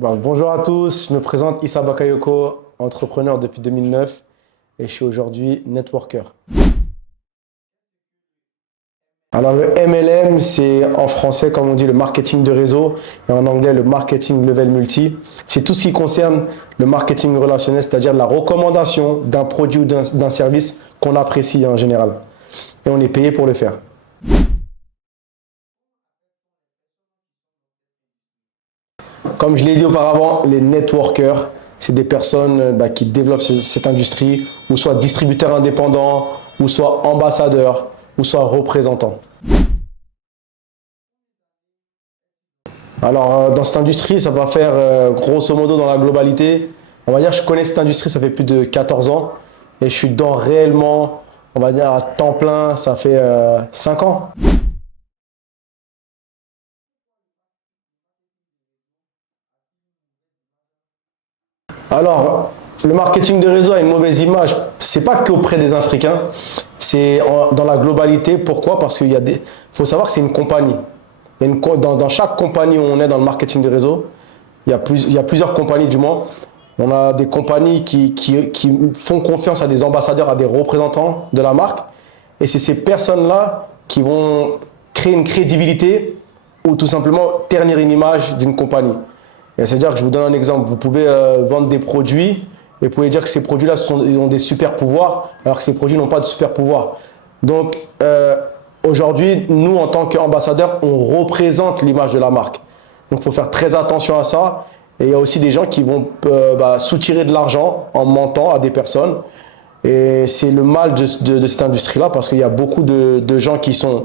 Bonjour à tous, je me présente Issa Bakayoko, entrepreneur depuis 2009 et je suis aujourd'hui networker. Alors le MLM, c'est en français, comme on dit, le marketing de réseau et en anglais, le marketing level multi. C'est tout ce qui concerne le marketing relationnel, c'est-à-dire la recommandation d'un produit ou d'un service qu'on apprécie en général. Et on est payé pour le faire. Comme je l'ai dit auparavant, les networkers, c'est des personnes qui développent cette industrie, ou soit distributeurs indépendants, ou soit ambassadeurs, ou soit représentants. Alors, dans cette industrie, ça va faire grosso modo dans la globalité. On va dire, je connais cette industrie, ça fait plus de 14 ans. Et je suis dedans réellement, on va dire à temps plein, ça fait 5 ans. Alors, le marketing de réseau a une mauvaise image. C'est pas qu'auprès des Africains, c'est dans la globalité. Pourquoi? Parce qu'il faut savoir que c'est une compagnie. Dans chaque compagnie où on est dans le marketing de réseau, il y a plusieurs compagnies du moins. On a des compagnies qui font confiance à des ambassadeurs, à des représentants de la marque. Et c'est ces personnes-là qui vont créer une crédibilité ou tout simplement ternir une image d'une compagnie. C'est-à-dire que je vous donne un exemple. Vous pouvez vendre des produits et vous pouvez dire que ces produits-là ils ont des super pouvoirs alors que ces produits n'ont pas de super pouvoirs. Donc aujourd'hui, nous en tant qu'ambassadeurs, on représente l'image de la marque. Donc il faut faire très attention à ça. Et il y a aussi des gens qui vont soutirer de l'argent en mentant à des personnes. Et c'est le mal de cette industrie-là parce qu'il y a beaucoup de gens qui sont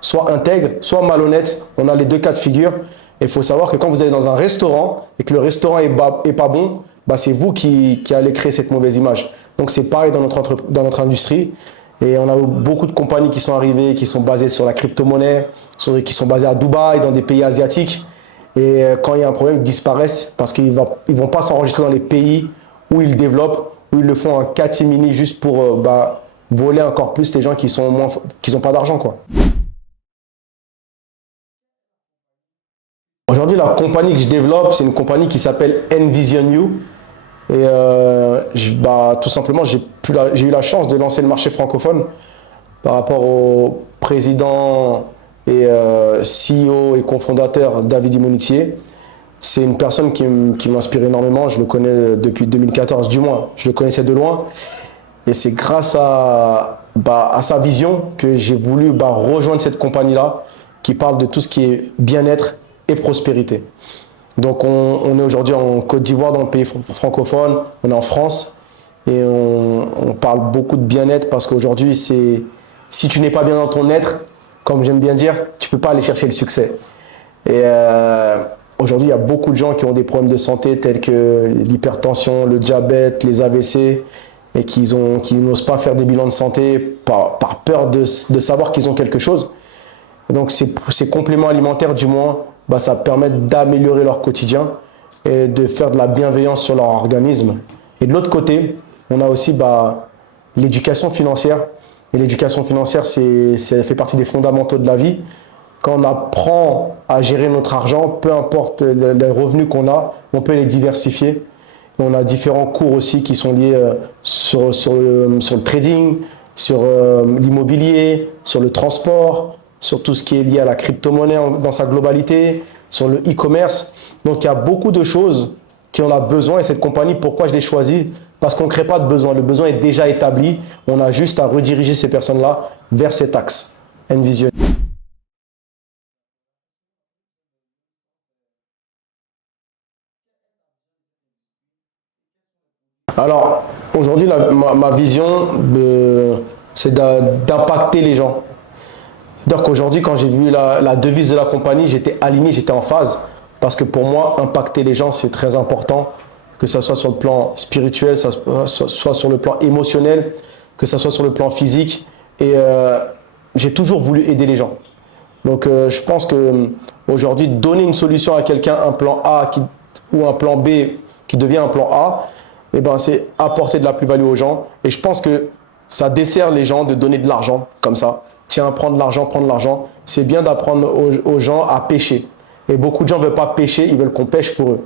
soit intègres, soit malhonnêtes. On a les deux cas de figure. Et il faut savoir que quand vous allez dans un restaurant et que le restaurant est pas bon, c'est vous qui allez créer cette mauvaise image. Donc c'est pareil dans notre industrie. Et on a beaucoup de compagnies qui sont arrivées, qui sont basées sur la crypto-monnaie, qui sont basées à Dubaï, dans des pays asiatiques. Et quand il y a un problème, ils disparaissent parce qu'ils ne vont pas s'enregistrer dans les pays où ils développent, où ils le font en catimini juste pour voler encore plus les gens qui n'ont pas d'argent, quoi. Aujourd'hui, la compagnie que je développe, c'est une compagnie qui s'appelle Envision You. Et tout simplement, j'ai eu la chance de lancer le marché francophone par rapport au président et CEO et cofondateur David Immonitier. C'est une personne qui m'inspire énormément. Je le connais depuis 2014, du moins. Je le connaissais de loin. Et c'est grâce à sa vision que j'ai voulu rejoindre cette compagnie-là qui parle de tout ce qui est bien-être et prospérité. Donc on est aujourd'hui en Côte d'Ivoire, dans le pays francophone, on est en France et on parle beaucoup de bien-être parce qu'aujourd'hui, si tu n'es pas bien dans ton être, comme j'aime bien dire, tu ne peux pas aller chercher le succès. Et aujourd'hui, il y a beaucoup de gens qui ont des problèmes de santé tels que l'hypertension, le diabète, les AVC et qui n'osent pas faire des bilans de santé par peur de savoir qu'ils ont quelque chose. Et donc ces compléments alimentaires, du moins, ça permet d'améliorer leur quotidien et de faire de la bienveillance sur leur organisme. Et de l'autre côté, on a aussi l'éducation financière. Et l'éducation financière, ça fait partie des fondamentaux de la vie. Quand on apprend à gérer notre argent, peu importe les revenus qu'on a, on peut les diversifier. Et on a différents cours aussi qui sont liés sur le trading, sur l'immobilier, sur le transport, sur tout ce qui est lié à la crypto-monnaie dans sa globalité, sur le e-commerce. Donc il y a beaucoup de choses qui en a besoin et cette compagnie, pourquoi je l'ai choisie? Parce qu'on ne crée pas de besoin. Le besoin est déjà établi. On a juste à rediriger ces personnes-là vers cet axe. Envision. Alors, aujourd'hui, ma vision, c'est d'impacter les gens. C'est-à-dire qu'aujourd'hui, quand j'ai vu la devise de la compagnie, j'étais aligné, j'étais en phase. Parce que pour moi, impacter les gens, c'est très important. Que ce soit sur le plan spirituel, que ce soit sur le plan émotionnel, que ce soit sur le plan physique. Et j'ai toujours voulu aider les gens. Donc je pense qu'aujourd'hui, donner une solution à quelqu'un, un plan A ou un plan B qui devient un plan A, c'est apporter de la plus-value aux gens. Et je pense que ça dessert les gens de donner de l'argent comme ça. Tiens, prendre l'argent. C'est bien d'apprendre aux gens à pêcher. Et beaucoup de gens ne veulent pas pêcher, ils veulent qu'on pêche pour eux.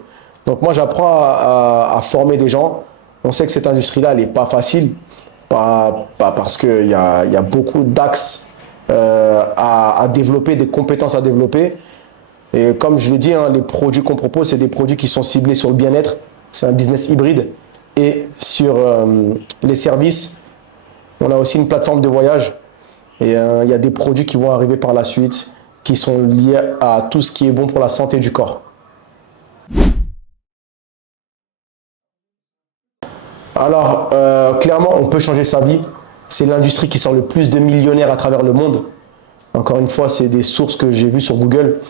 Donc moi, j'apprends à former des gens. On sait que cette industrie-là, elle n'est pas facile, pas parce qu'il y a beaucoup d'axes à développer, des compétences à développer. Et comme je l'ai dit, hein, les produits qu'on propose, c'est des produits qui sont ciblés sur le bien-être. C'est un business hybride. Et sur les services, on a aussi une plateforme de voyage. Et il y a des produits qui vont arriver par la suite, qui sont liés à tout ce qui est bon pour la santé du corps. Alors, clairement, on peut changer sa vie. C'est l'industrie qui sort le plus de millionnaires à travers le monde. Encore une fois, c'est des sources que j'ai vues sur Google.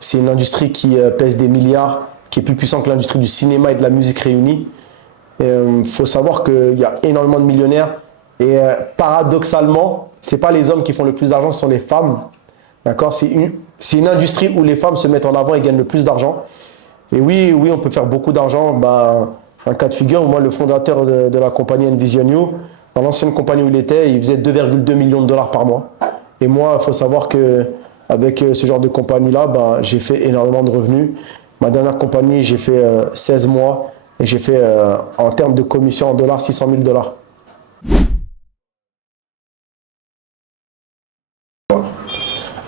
C'est une industrie qui pèse des milliards, qui est plus puissante que l'industrie du cinéma et de la musique réunie. Il faut savoir qu'il y a énormément de millionnaires. Et paradoxalement, ce n'est pas les hommes qui font le plus d'argent, ce sont les femmes. D'accord? C'est une industrie où les femmes se mettent en avant et gagnent le plus d'argent. Et oui, on peut faire beaucoup d'argent. Un cas de figure, moi, le fondateur de la compagnie Envision You, dans l'ancienne compagnie où il était, il faisait 2,2 millions de dollars par mois. Et moi, il faut savoir qu'avec ce genre de compagnie-là, j'ai fait énormément de revenus. Ma dernière compagnie, j'ai fait 16 mois et j'ai fait, en termes de commission en dollars, 600 000 dollars.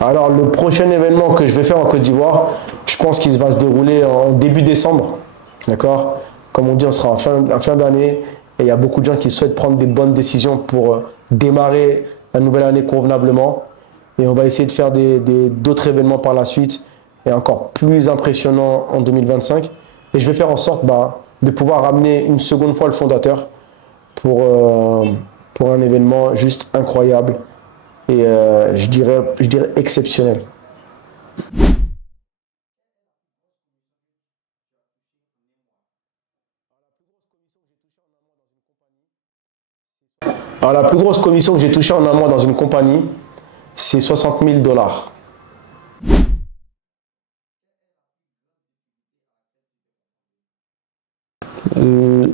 Alors, le prochain événement que je vais faire en Côte d'Ivoire, je pense qu'il va se dérouler en début décembre. D'accord? Comme on dit, on sera en fin d'année et il y a beaucoup de gens qui souhaitent prendre des bonnes décisions pour démarrer la nouvelle année convenablement. Et on va essayer de faire d'autres événements par la suite et encore plus impressionnants en 2025. Et je vais faire en sorte de pouvoir ramener une seconde fois le fondateur pour un événement juste incroyable et je dirais exceptionnel. Alors, la plus grosse commission que j'ai touchée en un mois dans une compagnie, c'est 60 000 dollars.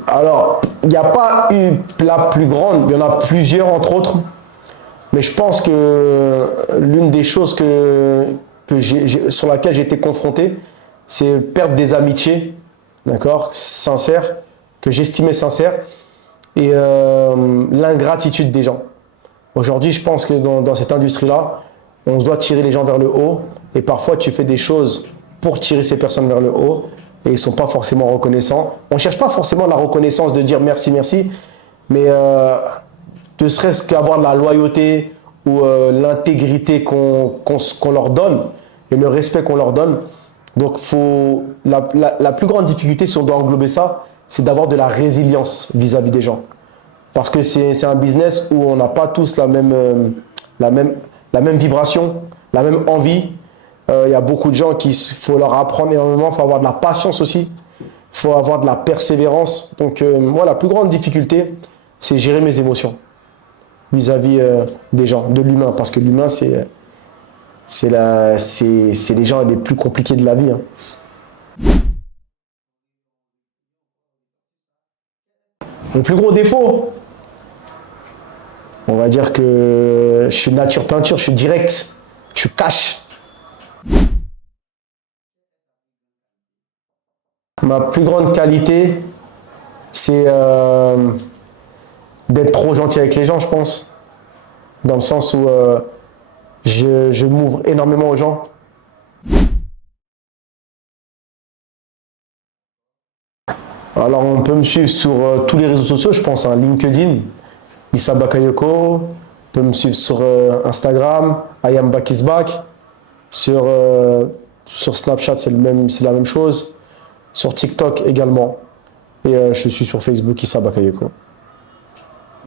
Alors, il n'y a pas eu la plus grande, il y en a plusieurs entre autres, mais je pense que l'une des choses sur laquelle j'ai été confronté, c'est perdre des amitiés, d'accord, sincères, que j'estimais sincères, et l'ingratitude des gens. Aujourd'hui, je pense que dans cette industrie-là, on doit tirer les gens vers le haut, et parfois tu fais des choses pour tirer ces personnes vers le haut, et ils ne sont pas forcément reconnaissants. On ne cherche pas forcément la reconnaissance de dire merci, merci, mais ne serait-ce qu'avoir de la loyauté ou l'intégrité qu'on leur donne et le respect qu'on leur donne. Donc, la plus grande difficulté, si on doit englober ça, c'est d'avoir de la résilience vis-à-vis des gens. Parce que c'est un business où on n'a pas tous la même vibration, la même envie. Il y a beaucoup de gens qu'il faut leur apprendre énormément, il faut avoir de la patience aussi, il faut avoir de la persévérance. Donc moi, la plus grande difficulté, c'est gérer mes émotions vis-à-vis des gens, de l'humain, parce que l'humain, c'est les gens les plus compliqués de la vie. Hein. Mon plus gros défaut, on va dire que je suis nature peinture, je suis direct, je suis cash. Ma plus grande qualité, c'est d'être trop gentil avec les gens, je pense. Dans le sens où je m'ouvre énormément aux gens. Alors, on peut me suivre sur tous les réseaux sociaux, je pense, hein, LinkedIn, Issa Bakayoko. On peut me suivre sur Instagram, I am back is back. Sur Snapchat, c'est la même chose. Sur TikTok également. Et je suis sur Facebook, Issa Bakayoko.